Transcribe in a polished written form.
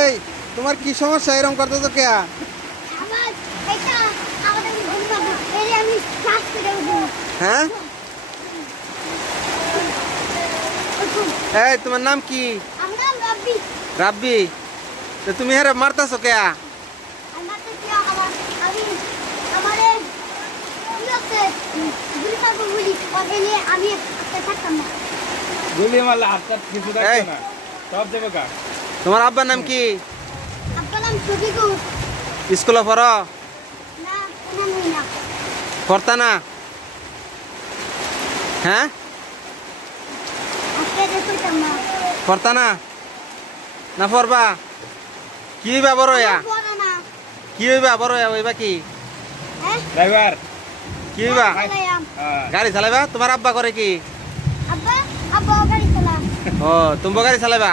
এই তোমার কি সমস্যা এরকম করতে তো কে? আমার এটা আমাদের ঘুম না এই যে আমি শ্বাস করে উঠবো হ্যাঁ এই তোমার নাম কি? আমরা রবি রাব্বি। তো তুমি হেরে মারতাছো কে? আমার তো কি আমার আমি আমারে কি আছে গুলি মারবো গুলি ওখানে আমি একটা থাকতাম না গুলি মারলে হাতটা কিছু এই। থাকবে না, সব যাবে গা। তোমার আব্বার নাম কি? আপনার নাম শফিকুর স্কুলে পড়ো? না নাম হই না পড়তা না? হ্যাঁ আজকে যে কইতাম না পড়তা না? না পড়বা? কি হইবা বড় হইয়া? পড়া না কি হইবা বড় হইয়া? হইবা কি? হ্যাঁ ড্রাইভার। কি হইবা? চালাইয়াম গাড়ি চালাইবা? তোমার আব্বা করে কি? আব্বা আব্বা গাড়ি চালা ও তুমি গাড়ি চালাইবা?